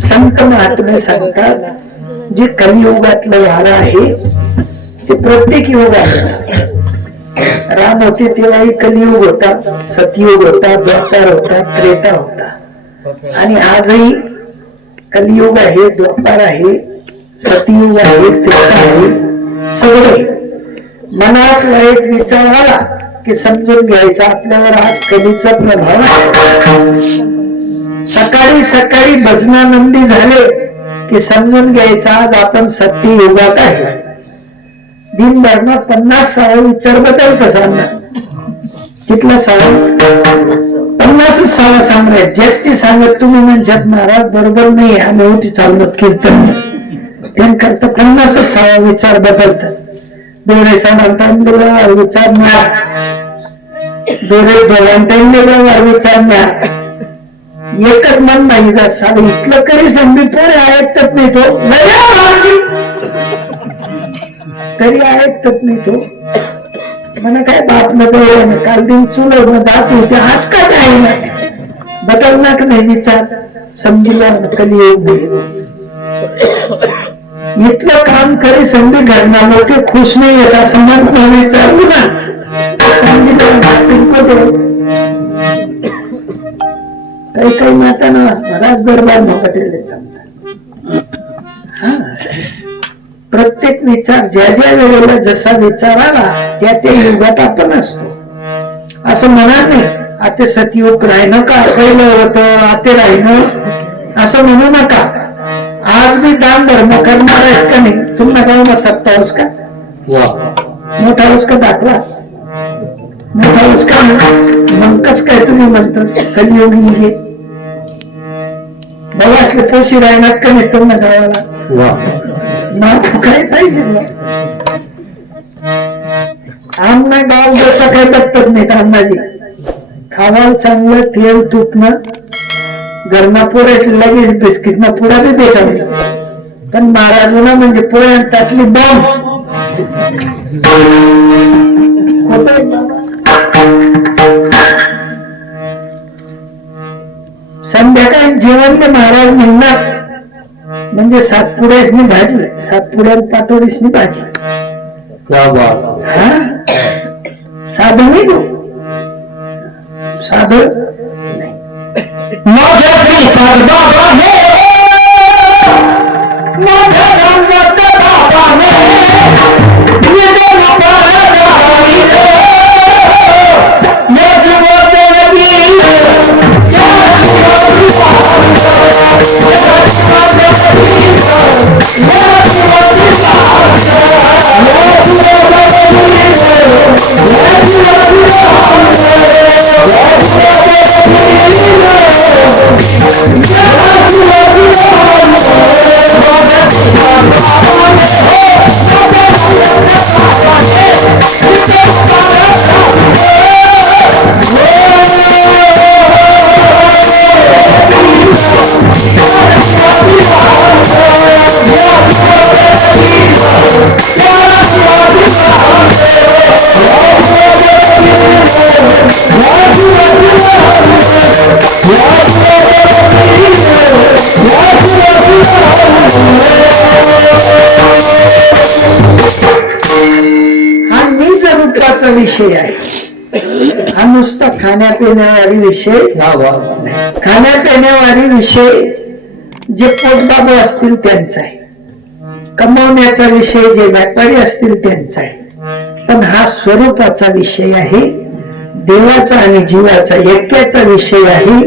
संत महात्मे सांगतात जे कलियुगातलं वारा आहे ते प्रत्येक युगात. राम होते तेव्हाही कलियुग होता, सतयुग होता, द्वापार होता, त्रेता होता आणि आजही कलियुग आहे, द्वापार आहे, सतयुग आहे, त्रेता आहे. सगळे मनात वाईट विचार आला की समजून घ्यायचा आपल्यावर आज कलीचा प्रभाव आहे. सकाळी सकाळी भजनानंदी झाले की समजून घ्यायचा आज आपण सत्ययुगात आहे. दिनभर 50 विचार बदलत सांगा. कितला 50 सांगत जास्ती सांगत तुम्ही म्हणतात महाराज बरोबर नाही आम्ही होती चालवत कीर्तन त्यांकरता 50 विचार बदलतात. दोरे सांगतात विचार मिळा, दोरे दोघांना विचार मिळा. एकच मन नाही जर साले इथलं करी संधी पोरे ऐकत नाही तो तरी ऐकत नाही तो म्हणा काय बाप न काल दिन चुल जात होते आज का आहे ना बदलणार नाही विचार समजला कलियुग इथलं काम करी संधी घडणार मोठे खुश नाही येत असं म्हणून विचारू ना समजलं काही काही माताना महाराज दरबार पटेल सांगतात. प्रत्येक विचार ज्या ज्या वेळेला जसा विचार आला त्या त्या युगात आपण असतो. असं म्हणा नाही आता सतयुग राहिनं का पहिलं होतं आता राहिनं असं म्हणू नका. आज मी दान धर्म करणार आहेत का नाही तुम्हाला गावाला सत्ता हवस का मोठा हवस का दाखवा मोठा हवस का मग कस काय तुम्ही म्हणतात कलियोगी हे बाबा असले पैसे राहणार का नाही तुम्हाला गावाला नाव काय पाहिजे आमना गाव जसं काय बघतात नाहीत. अण्णाजी खावाल चांगलं तेल तुपणं घरमा पोळ्या लगेच बिस्किट ना पुढा बी भेटा पण महाराजना म्हणजे पोळ्या त्यातली बॉम्ब संध्याकाळी जेवणले महाराज म्हणणार म्हणजे सातपुड्यासनी भाजी सातपुड्या पाटोळीसनी भाजी साधं नाही गो साधं हा नीचरूपाचा विषय आहे. हा नुसता खाण्यापिण्यावारी विषय खाण्यापिण्यावारी विषय जे पोटबाबू असतील त्यांचा आहे. कमावण्याचा विषय जे व्यापारी असतील त्यांचा आहे. पण हा स्वरूपाचा विषय आहे. देवाचा आणि जीवाचा ऐक्याचा विषय आहे.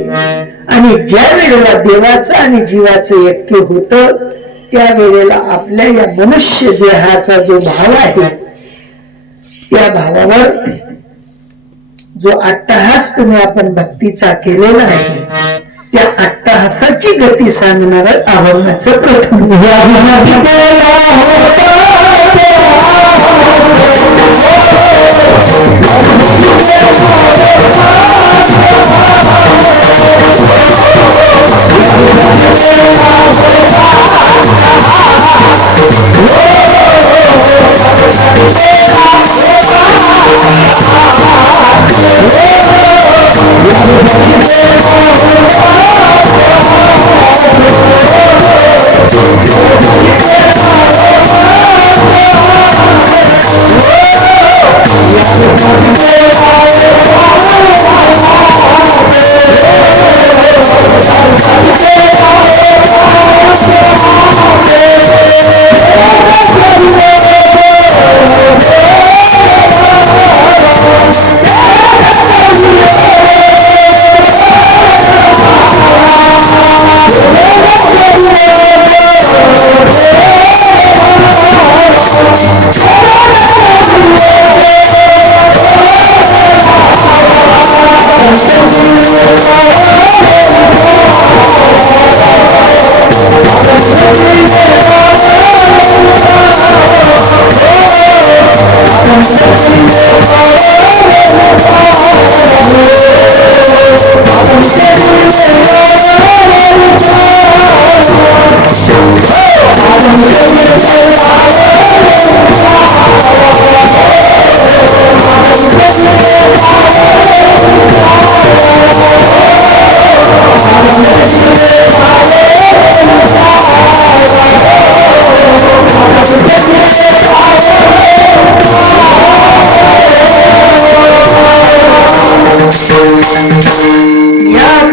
आणि ज्या वेळेला देवाचं आणि जीवाचं ऐक्य होत त्या वेळेला आपल्या या मनुष्य देहाचा जो भाव आहे त्या भावावर जो अट्टहास तुम्ही आपण भक्तीचा केलेला आहे त्या अट्टहासाची गती सांगणार आवडण्याचं प्रथम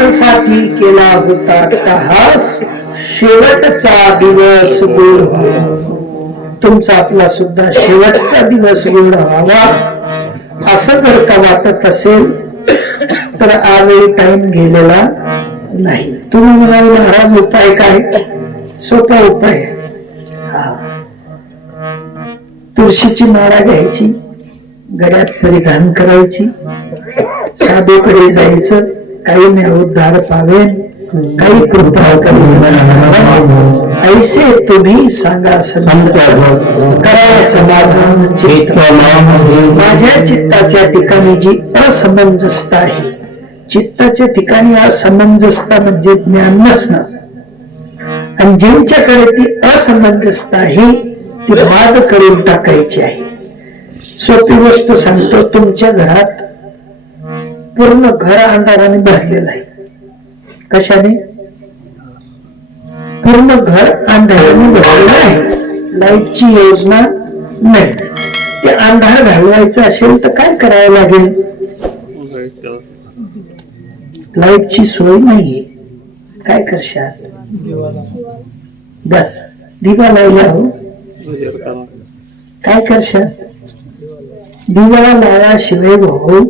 यासाठी केला होता अट्टहास, शेवटचा दिवस गोड व्हावा. तुमचा आपला सुद्धा शेवटचा दिवस गोड व्हावा असं जर का वाटत असेल तर आजही टाइम गेलेला नाही. तुम्ही म्हणाल महाराज उपाय काय? सोपा उपाय. तुळशीची माळा घ्यायची, गळ्यात परिधान करायची, साधूकडे जायचं, काही मी उद्धार पावेन, काही कृपा ऐसे तुम्ही सांगा करा समाधान चित्त. माझ्या चित्ताच्या ठिकाणी जी असमंजसता आहे, चित्ताच्या ठिकाणी असमंजसता म्हणजे ज्ञान नसणं, आणि ज्यांच्याकडे ती असमंजसता आहे ती बाद करून टाकायची आहे. सोपी गोष्ट सांगतो, तुमच्या घरात पूर्ण घर अंधाराने भरलेलं आहे. कशाने? पूर्ण घर अंधाराने भरलेलं आहे, लाईटची योजना नाही. ते अंधार घालवायचं असेल तर काय करावं लागेल? लाईटची सोय नाहीये, काय करशाल? बस दिवा लावला हो, काय करशाल? दिवा लावाशिवाय हो.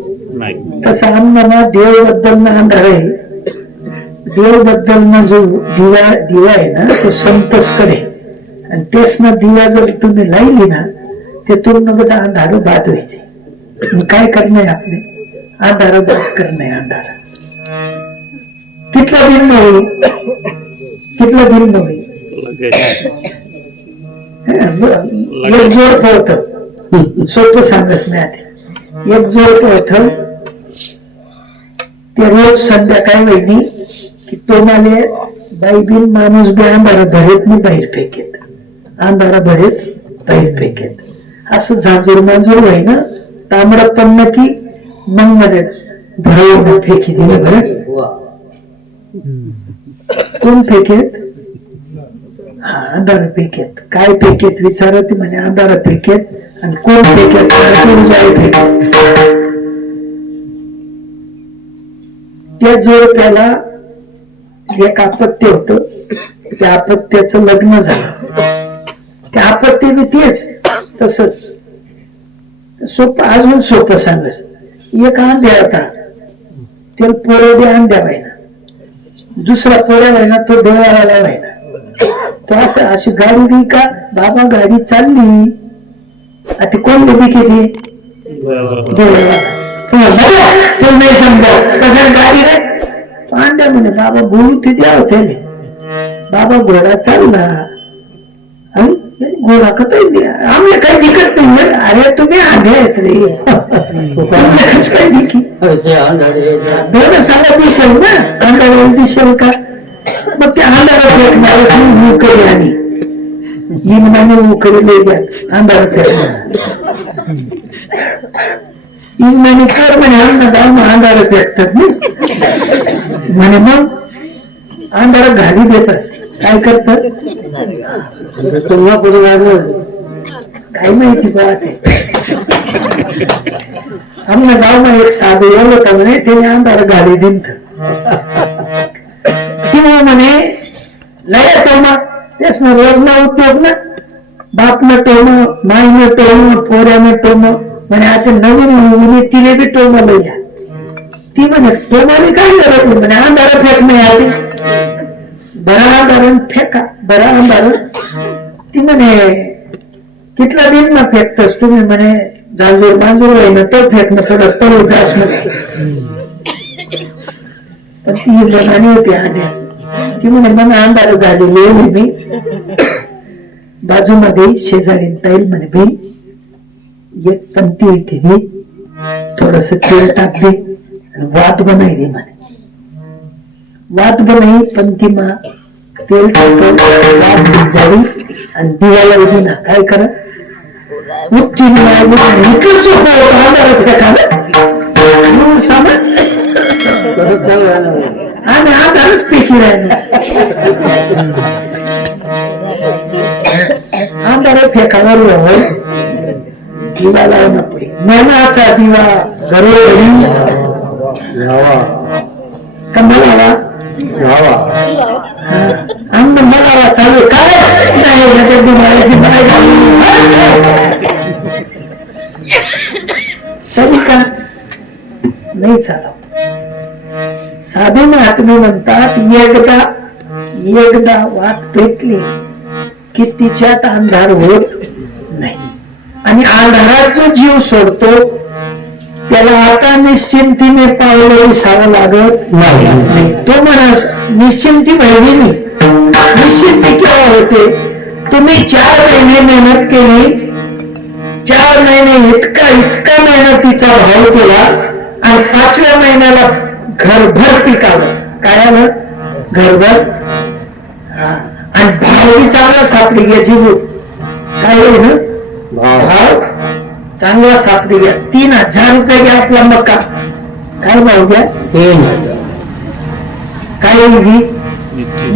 तसा आम्हाला देव बद्दल अंधार आहे. देव बद्दल जो दिवा आहे ना तो संतस कडे, आणि तेच ना दिवा जर तुम्ही लाईली ना ते तुमनं बघा अंधार बाद व्हायचे. काय करणे आपले? अंधार बाद करणे. अंधार कितला दिन होईल, कितला दिन होईल. एक जोड होत, सोपं सांगच मी आधी. एक जोड होत ते रोज संध्याकाळी वहिनी की टोमाले बाई बिन माणूस बी अंधारा भरेत मी बाहेर फेकेत, अंधारा भरेत बाहेर फेकेत. असं झांजूर मांजूर व्हाय ना तांबडा पडणं की मग मध्ये भरवून फेकी दिलं. बरं कोण फेकेत? अंधारा फेकेत. काय फेकेत विचारत म्हणे, अंधारा फेकेत. आणि कोण फेकेत? जाय फेकेत. त्या जोडप्याला एक अपत्य होत, त्या अपत्याचं लग्न झालं. त्या अपत्य बी तेच तसंच. सोपं अजून सोपं सांगस. एक आंध्या होता, त्याला पोरं बी आंध्या व्हायना, दुसरा पोऱ्या व्हायना, तो डोळ्याला व्हायना. तो असं अशी गाडी दी का बाबा गाडी चालली, आता कोण बी केली तो नाही समजा कसा गाडी रे पांड्या म्हणे बाबा बोलू ते द्या होते. बाबा घोडा चालला, घोडा कत आम्हाला काही दिकत नाही. अरे तुम्ही आंधे आहेत रे, काय दिकी दोन सांगा दिसेल ना, अंधारावर दिसेल का? मग ते अंधारात फेकणार मुकरी आणि इंगणाने मुकरी लई द्या अंधारात फेकणार. इंगणाने कर म्हणे अंधारात फेकतात म्हणे. मग अंधारात घाली देतात, काय करतात? काय माहिती बघा ते. आमच्या गावમાં एक साधू एवढं होता म्हणे, त्याने अंधारात घाली दिलत. किंवा म्हणे लय टोमा तेच ना, रोज ना उद्योग ना, बाप न टोम, माई न टोम, पोऱ्या न टोम. म्हणे आता नवीन मुली तिने बी टोमा लया. ती म्हणे टोमाने काय करत म्हणे, अंधारात फेक नाही आली. बरा अंधारण फेका, बरा अंधारण. ती म्हणे कितला दिन ना फेकतस तुम्ही? म्हणे झांजूर मांजूर आहे ना तो फेकणं थोडस तरी जास मध्ये. पण ती बनानी होती अंड्या, ती म्हणे मग अंधार झालेली मी बाजूमध्ये शेजारी ताईल म्हणे भाई एक पंथी होती दे थोडस तेल टाक दे वात बनाई दे म्हणे वात बनाई पंथीमा तेल टाकतो वात भिजावी आणि दिवाला येते ना काय करा इतकं सोपं होतं अंधारात का खाणं समज आणि अंधारच पेकी राहिला अंधार फेकावर दिवा लावणं पुढे ज्ञानाचा दिवा घरोघरी कमलावा अन्न मला चालू काय चालू का नाही चालव साधे महात्मे म्हणतात एकदा वाट पेटली की तिच्यात अंधार होत नाही आणि अंधारात जो जीव सोडतो त्याला आता निश्चिंतीने पावलं विसावं लागत नाही तो म्हणा निश्चिंती बहिणी निश्चिंती केव्हा होते तुम्ही 4 महिने मेहनत केली 4 महिने इतका मेहनतीचा भाव केला आणि 5व्या महिन्याला घरभर पिकावं काय आलं घरभर आणि भाव चांगला सापडी याची काय होईल ना भाव चांगला सापडी घ्या 3000 रुपये घ्या आपला मक्का काय भाव घ्या 3000 काय होईल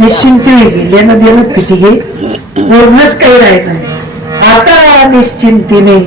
निश्चिंती होईल लेणं देणं फिटी घे पूर्णच काही राहिलं नाही आता निश्चिंतीने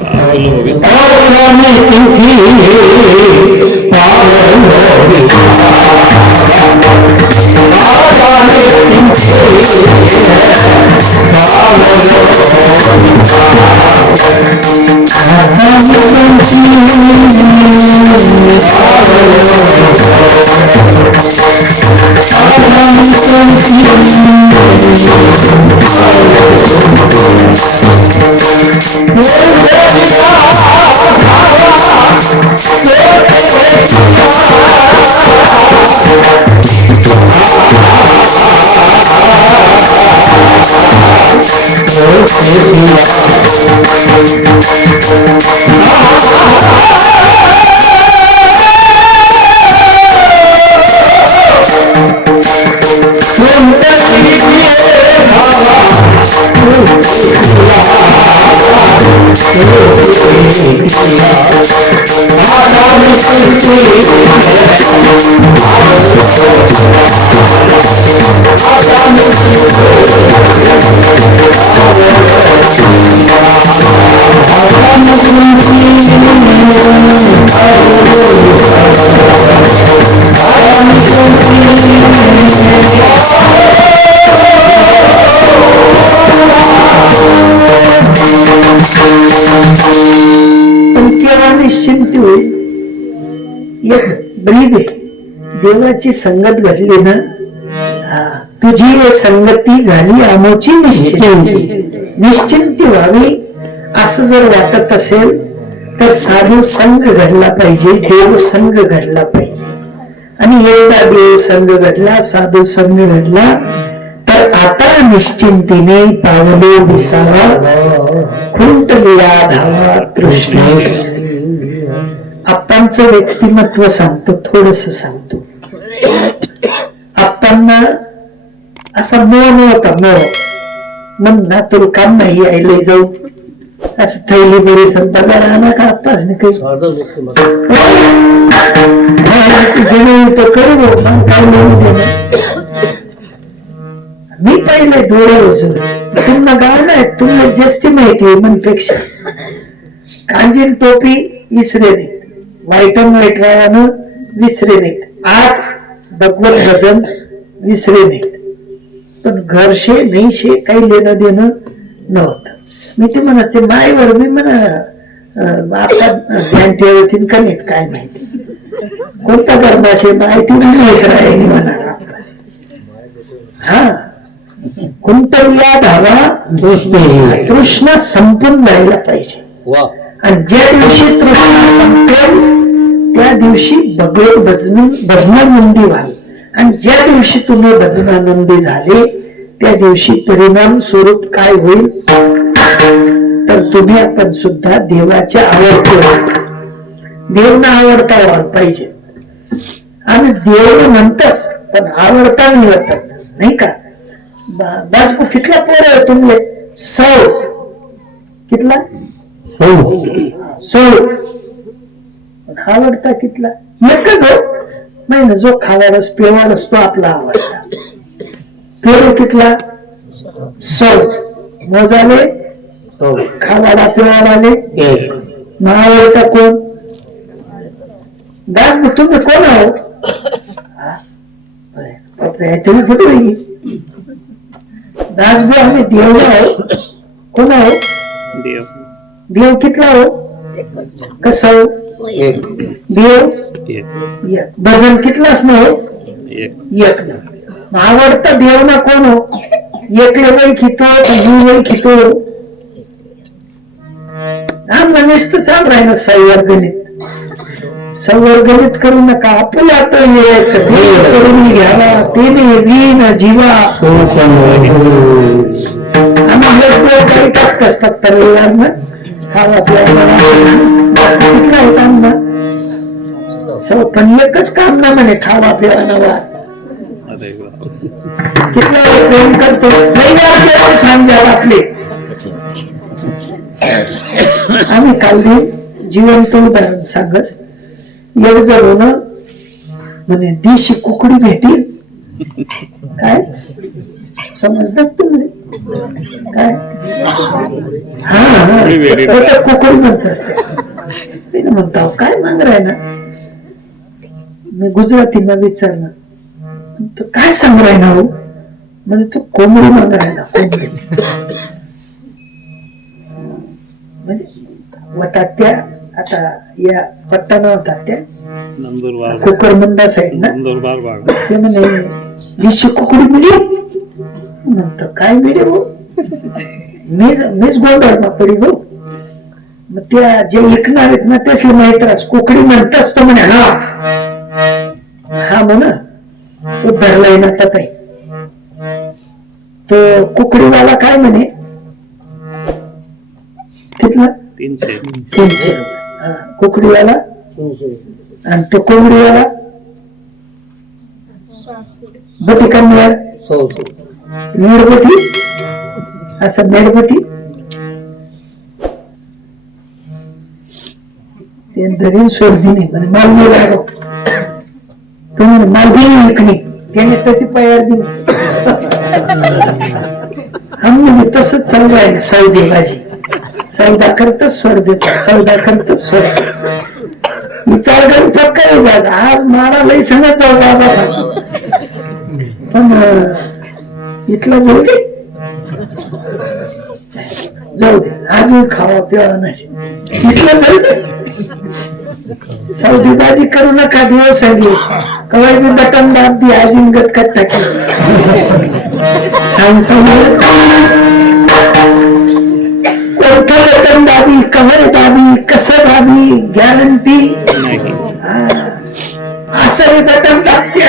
निश्चिंती होईल एक बळी दे देवाची संगत घडली ना तुझी संगती झाली आमोची निश्चिंती व्हावी असं जर वाटत असेल तर साधू संघ घडला पाहिजे देव संघ घडला पाहिजे आणि एकदा देव संघ घडला साधू संघ घडला तर आता निश्चिंतीने पावले विसावा खुंटलिया धावा तृष्णा आप्पांचं व्यक्तिमत्व सांगतो थोडस सांगतो आप्पांना असा मोह नव्हता मोह मग ना तुला काम नाही यायला जाऊ असं थैली बरी बाजार आणा का आप्पाच नाही काही करू काय मी पहिले डोळे तुम्हाला गाव नाही तुम्हाला जास्ती माहिती आहे मनपेक्षा कांजीन टोपी इसरे नाहीत वाईटन वाईट रायानं विसरे नाहीत आठ भगवत भजन विसरे नाहीत पण घरशे नाहीशे काही लेणं देणं नव्हतं मी ते म्हणते मायवर मी म्हणा आता ध्यान ठेवतील का नाहीत काय माहिती कोणता गर्भाशय माहिती माहित राहील म्हणा हा कुंटलिया धावा तृष्णा संपून जायला पाहिजे आणि ज्या दिवशी तृष्णा संपेल त्या दिवशी भगवत भजन मुंडी व्हाल आणि ज्या दिवशी तुम्ही भजनानंदी झाले त्या दिवशी परिणाम स्वरूप काय होईल तर तुम्ही आपण सुद्धा देवाच्या आवडते देवना आवडता व्हायला पाहिजे. आम्ही देव म्हणतच पण आवडता मिळत नाही का. बाजू कितला पोर आहे तुमले 100 कितला 100 आवडता कितला एकच हो नाही ना. जो खावाडस पेवाडस तो आपला आवडता. पेरू कितला 100 मोजाले खावाडा पेवाडाले मग आवडता कोण दास तुम्ही कोण आहो तुम्ही कुठे दास भाऊ आम्ही देव आहो. कोण आहो देव कितला हो कस देव भजन कितला असणं हो एक ना. आवडता देव ना कोण हो एकले वय खितो वय खितो हा मनिस्त चाल राही ना. संवर्गणित करू नका. आपला करून घ्यावा तेने वीन जीवा आम्ही काही टाकतच फक्त रविवार ना खावा पिवा काम ना पण एकच काम ना म्हणे खावा पिवा नवा कितला प्रेम करतो रविवार सांजा आपले. आम्ही काल जिवंत उदाहरण सांगच. एक जर होण म्हणे देशी कुकडी भेटेल काय समजतात तुम्ही काय हा कुकडी म्हणत असते म्हणता काय माग राय ना. मी गुजरातीला विचारलं तो काय सांग राय ना हो म्हणजे तो कोंबडी माग राय ना. कोंबडी म्हणजे होतात त्या आता या पट्टाना होतात त्या कुकर मंडा साईड ना ते म्हणे देशी कुकडी मिळेल म्हणतो काय मिळेल हो मीच गोंधळ पडी जाऊ. मग त्या जे ऐकणार आहेत ना तेच माहित राहस कुकडी म्हणताच तो म्हणे हा हा म्हणा तो धरलाय ना तर तो कुकडीवाला काय म्हणे कितला 300 कुकडीवाला आणि तो कोंबडीवाला बटी का मेडबटी असं मेडबटी ते धरीन सोडदिनी म्हणजे माल नाही लागो तो म्हणे माल दिली विकणी त्याने त्याची पयार दिली. आम्ही तसंच चालू आहे सौदे भाजी सौदा करतच सोड देतात सौदा करतच सोड विचार करून प्रकारे जायचं. आज मारा लई सांगत जाऊ बाबा पण इथलं जाऊ दे अजून खावा पिवा नाही इथलं जाऊ दे. सौदी भाजी करू नका देव सांगे कवाय मी बटन दाब दी अजून गटकट टाकी सांगतो बटन दाबी कवर दाबी कसं दाबी गॅरंटी असं बटन दाबते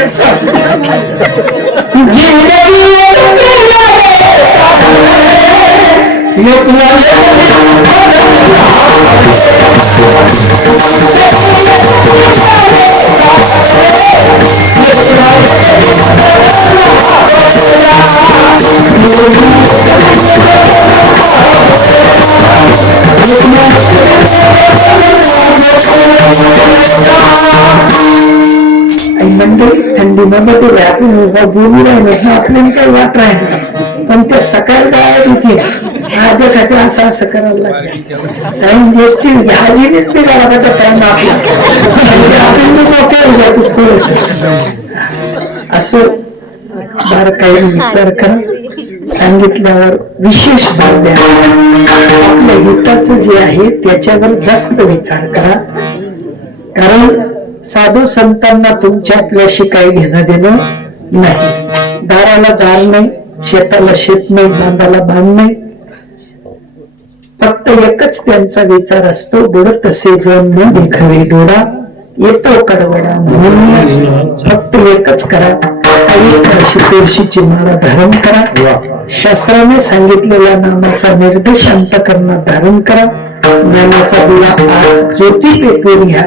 मंडळी थंडीमध्ये आपण बोलू राहिलो आपल्याला काही वाट राहिलं पण ते सकाळी जायला होती आधी खाते असं असं करायला लागते टाइम जेस्टी आजीनेच बिघाडा पाहिजे टाइम असं बार काही विचार करा. सांगितल्यावर विशेष भाव द्या. आपल्या हिताचं जे आहे त्याच्यावर जास्त विचार करा. कारण साधू संतांना तुमच्या आपल्याशी काही घेणं देणं नाही. दाराला दार नाही, शेताला शेत नाही, बांधाला बांध नाही. फक्त एकच त्यांचा विचार असतो डोळ तसे जण न देखवे डोळा येतो कडवडा म्हणून फक्त एकच करा पवित्र अशी तुळशीची माळा धारण करा. शास्त्राने सांगितलेल्या नामाचा निर्देश अंतःकरणात धारण करा. ज्ञानाचा दिवा ज्योती पेटवून घ्या.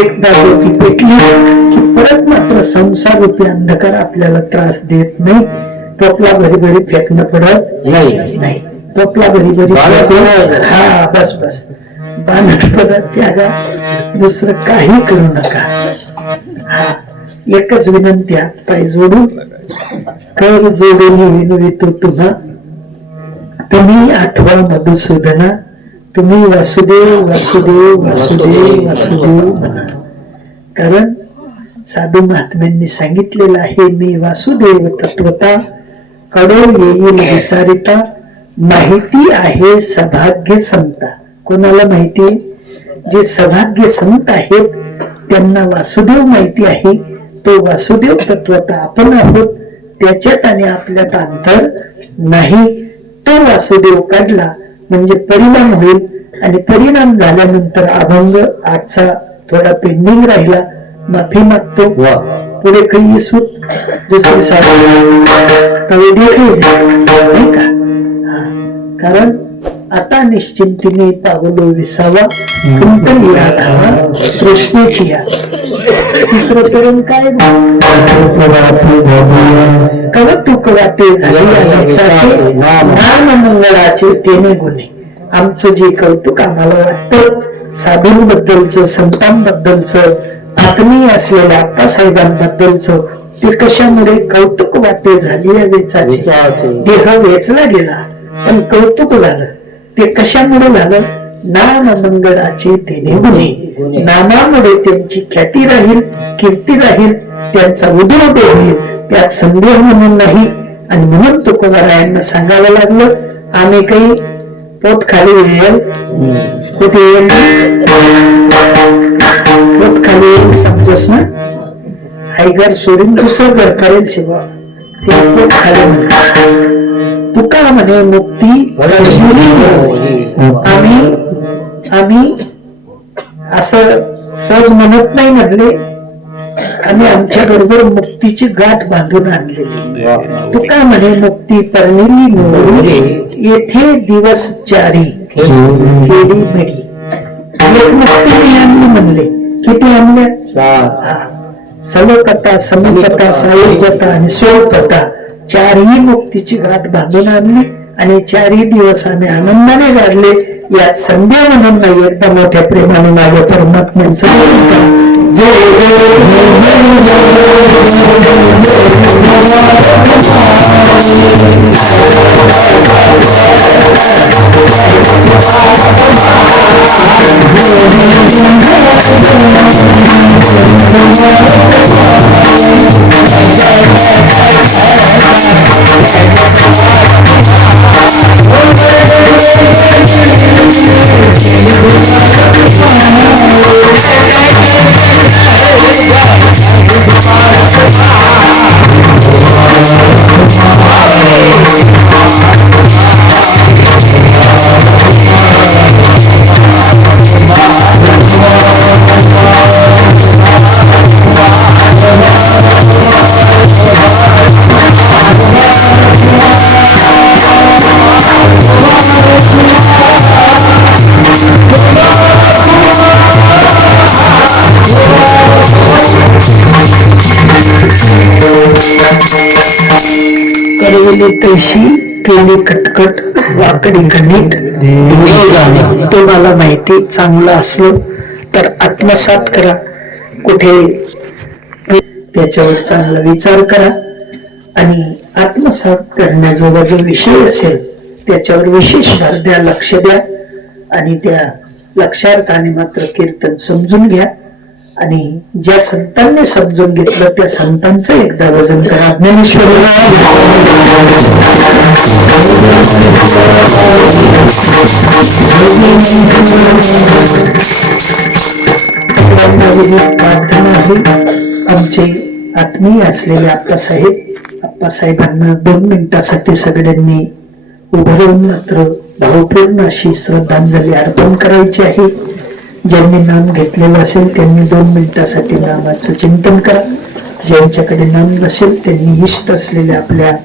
एकदा ज्योती पेटली की परत मात्र संसार रूपी अंधकार आपल्याला त्रास देत नाही. टोपला भरी फेकणं पडत नाही. टोपला भरी हा बस बस बाणपदा त्यागा, दुसरं काही करू नका. हा एकच विनंती, हात पाय जोडून कर जोडून विनवितो तुम्हा, तुम्ही आठवा मधुसूदना, तुम्ही वासुदेव वासुदेव वासुदेव वासुदेव म्हणा. कारण साधू महात्म्यांनी सांगितलेलं आहे, मी वासुदेव तत्वता कडो येईल विचारिता, माहिती आहे सभाग्य संता. कोणाला माहिती आहे? जे सभाग्य संत आहेत त्यांना वासुदेव माहिती आहे. तो वासुदेव तत्वता आपण आहोत, त्याच्यात आणि आपल्यात अंतर नाही. तो वासुदेव काढला म्हणजे परिणाम होईल, आणि परिणाम झाल्यानंतर अभंग आजचा थोडा पेंडिंग राहिला, माफी मागतो. पुढे काही सूत दुसरी नाही का? कारण आता निश्चिंतीने पावलो विसावा, कुंटल या धावा कृष्णेची या. तिसरं चरण काय? कौतुक वाटे झाले नाम मंगळाचे तेने गुन्हे. आमचं जे कौतुक आम्हाला वाटतं साधूंबद्दलच, संतांबद्दलच, आत्मीय असलेल्या आप्पासाहेबांबद्दलच, ते कशामुळे कौतुक वाटे झाली या वेचाचे. देह वेचला गेला पण कौतुक झालं. ते कशामुळे झालं? नाम मंगळाचे तेने गुन्हे. नामामुळे त्यांची ख्याती राहील, कीर्ती राहील, त्यांचा उदयोदय होईल, त्यात संदेह म्हणून नाही. आणि म्हणून तुकोबारायांना सांगावं लागलं, आम्ही काही पोट खाली येईल, कुठे येईल? पोट खाली येईल समजस ना. हायगर सोडून दुसरं घर करेल शिवा, ते पोट खाली म्हणतात. तुका म्हणे मुक्ती आम्ही असं सहज म्हणत नाही म्हणले, आम्ही आमच्या बरोबर मुक्तीची गाठ बांधून आणलेली. तुका म्हणे मुक्ती परनिली मोरी, येथे दिवस चारी खेडी मेडी. एक मुक्ती नाही आणली म्हणले, किती आणल्या? सवकता, समकता, सायुज्यता आणि सोळपता, चारही मुक्तीची गाठ बांधून आणली. आणि चारही दिवस आम्ही आनंदाने काढले, यात संदेह म्हणून नाही. एकदा मोठ्या प्रेमाने माझ्या परमात्म्यांचं जय तैशी केली कटकट वाकडी गणित. तुम्हाला माहिती चांगलं असलं तर आत्मसात करा, कुठे त्याच्यावर चांगला विचार करा, आणि आत्मसात करण्याजोगा जो विषय असेल त्याच्यावर विशेष भर द्या, लक्ष द्या. आणि त्या लक्षार्थाने मात्र कीर्तन समजून घ्या. आणि ज्या संतांनी समजून घेतलं त्या संतांचं एकदा वजन करा. ज्ञानेश्वर प्रार्थना आहे. आमचे आत्मीय असलेले आप्पासाहेबांना 2 मिनिटासाठी सगळ्यांनी उभं राहून मात्र भावपूर्ण अशी श्रद्धांजली अर्पण करायची आहे. ज्यांनी नाम घेतलेलं असेल त्यांनी 2 मिनिटासाठी नामाचं चिंतन करा. ज्यांच्याकडे नाम नसेल त्यांनी इष्ट असलेल्या आपल्या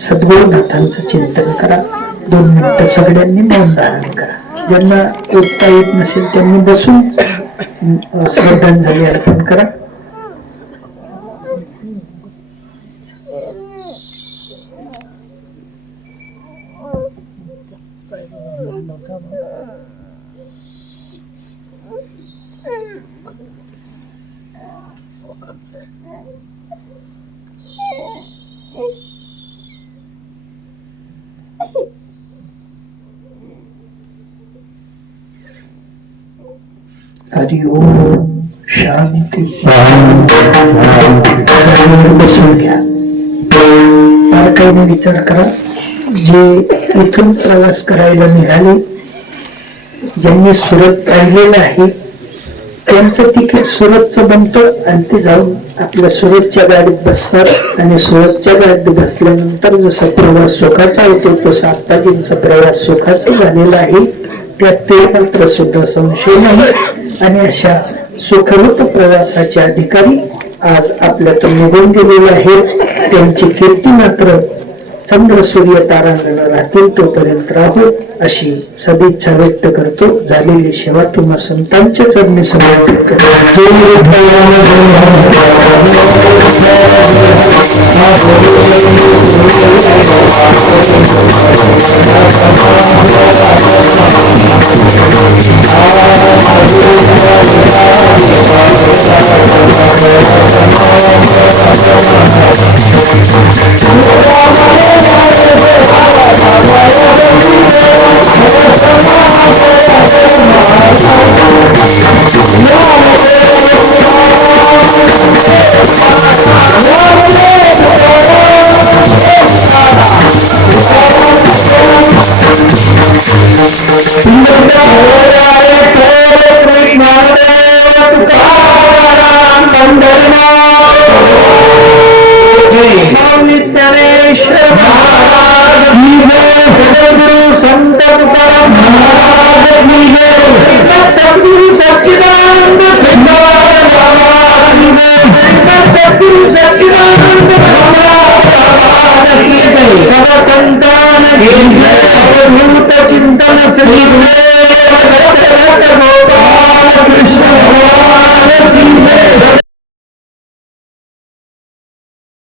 सद्गुरुनाथांचं चिंतन करा. 2 मिनिटं सगळ्यांनी मौन धारण करा. ज्यांना उठता येत नसेल त्यांनी बसून श्रद्धांजली अर्पण करा. हरि ओम शांती. बसून घ्या. बारकाईने विचार करा. जे इथून प्रवास करायला निघाले, ज्यांनी सुरत राहिलेलं आहे त्यांचं तिकीट सुरतचं बनतं आणि ते जाऊन आपल्या सुरतच्या गाडीत बसतात आणि सुरतच्या गाडीत बसल्यानंतर जसा प्रवास सुखाचा होतो तसा आत्ताजींचा प्रवास सुखाचा झालेला आहे. त्यात ते मात्र सुद्धा संशय नाही. आणि अशा सुखरूप प्रवासाचे अधिकारी आज आपल्यातून निघून गेलेले आहेत. त्यांची कीर्ती मात्र चंद्र सूर्य तारांगण राहतील तोपर्यंत राहू अशी सदिच्छा व्यक्त करतो. झालेली सेवा तुम्हा संतांच्या चरणी समर्पित करतो. चिंतन